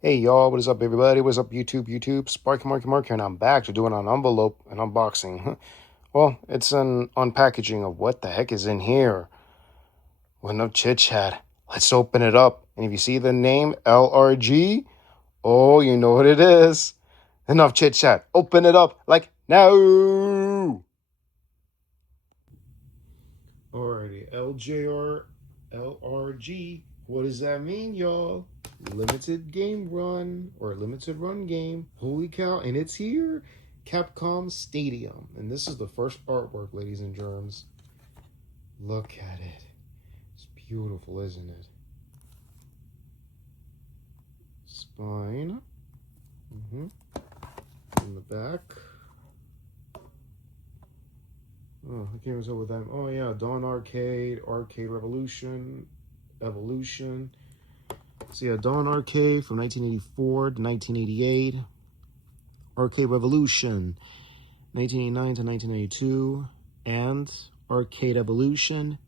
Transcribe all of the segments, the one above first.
Hey y'all, what is up everybody? What's up YouTube? Sparky Marky here, and I'm back to doing an envelope, an unboxing. Well, it's an unpackaging of what the heck is in here. With no chit chat, let's open it up. And if you see the name LRG, oh, you know what it is. Enough chit chat. Open it up like now. Alrighty, LJR, LRG. What does that mean, y'all? Limited game run or limited run game. Holy cow, and it's here. Capcom Stadium. And this is the first artwork, ladies and germs. Look at it. It's beautiful, isn't it? Spine. In the back. Oh, I can't even tell what that. Oh yeah, Dawn Arcade, Arcade Revolution, Evolution. So yeah, Dawn Arcade from 1984 to 1988. Arcade Revolution, 1989 to 1992. And Arcade Evolution,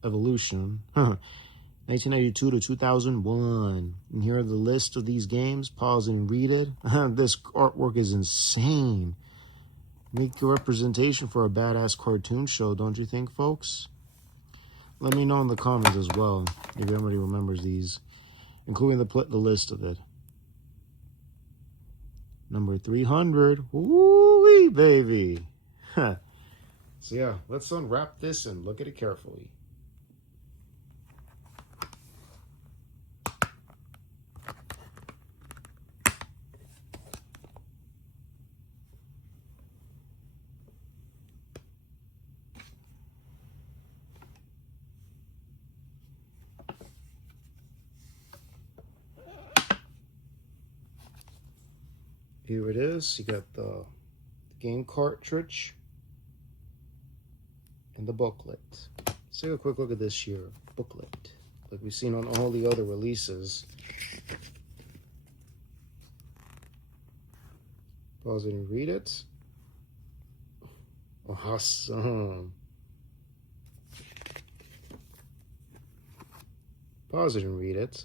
1992 to 2001. And here are the list of these games. Pause and read it. This artwork is insane. Make your representation for a badass cartoon show, don't you think, folks? Let me know in the comments as well if anybody remembers these, including the list of it. Number 300. Woo-wee, baby. So yeah, let's unwrap this and look at it carefully. Here it is. You got the game cartridge and the booklet. Let's take a quick look at this here booklet, like we've seen on all the other releases. Pause it and read it. Awesome. Pause it and read it.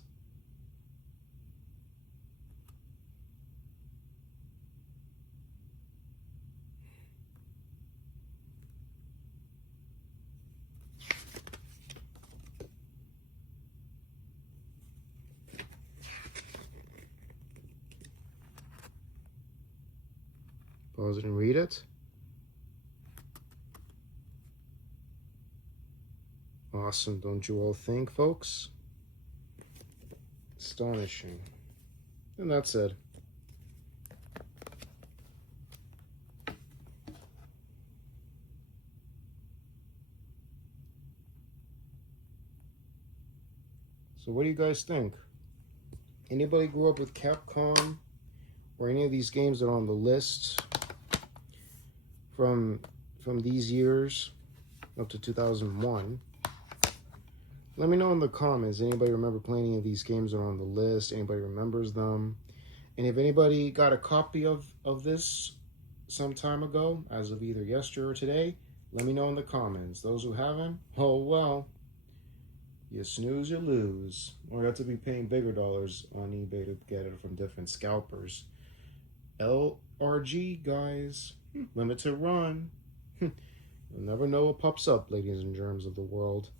Pause it and read it. Awesome, don't you all think, folks? Astonishing. And that's it. So what do you guys think? Anybody grew up with Capcom or any of these games that are on the list from these years up to 2001? Let me know in the comments. Anybody remember playing any of these games that are on the list? Anybody remembers them? And if anybody got a copy of this some time ago, as of either yesterday or today, let me know in the comments. Those who haven't, oh well. You snooze, you lose. Or you have to be paying bigger dollars on eBay to get it from different scalpers. LRG, guys. Limited run. You'll never know what pops up, ladies and germs of the world.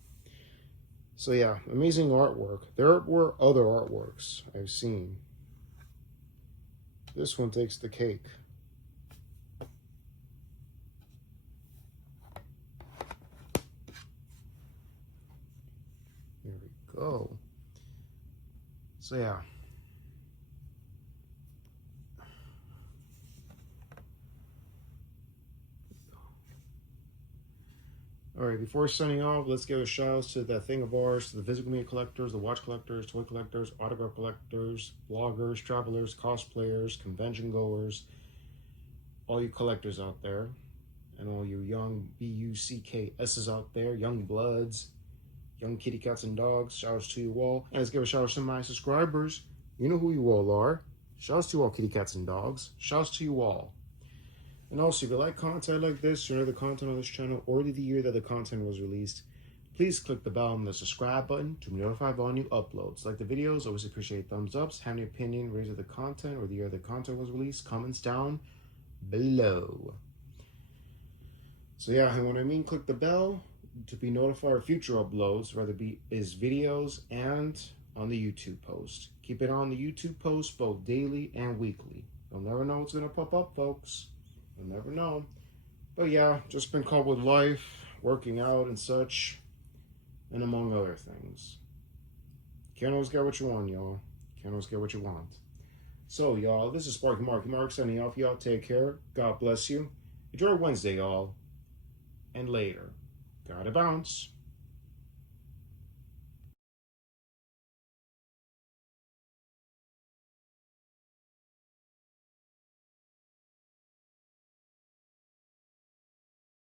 So yeah, amazing artwork. There were other artworks I've seen. This one takes the cake. Here we go. So yeah. All right, before signing off, let's give a shout out to that thing of ours, to the physical media collectors, the watch collectors, toy collectors, autograph collectors, bloggers, travelers, cosplayers, convention goers, all you collectors out there, and all you young BUCKSs out there, young bloods, young kitty cats and dogs. Shout outs to you all. And let's give a shout out to my subscribers. You know who you all are. Shout outs to you all, kitty cats and dogs. Shout outs to you all. And also, if you like content like this, or the content on this channel, or the year that the content was released, Please click the bell and the subscribe button to be notified of all new uploads. Like the videos, always appreciate thumbs ups. Have any opinion, raise the content, or the year the content was released, comments down below. So yeah, and when I mean click the bell to be notified of future uploads, whether it be is videos and on the YouTube post. Keep it on the YouTube post both daily and weekly. You'll never know what's gonna pop up, folks. You'll never know. But yeah, just been caught with life, working out and such, and among other things. Can't always get what you want, y'all. Can't always get what you want. So, y'all, this is Sparky Marky Mark signing off. Y'all take care. God bless you. Enjoy Wednesday, y'all. And later. Gotta bounce.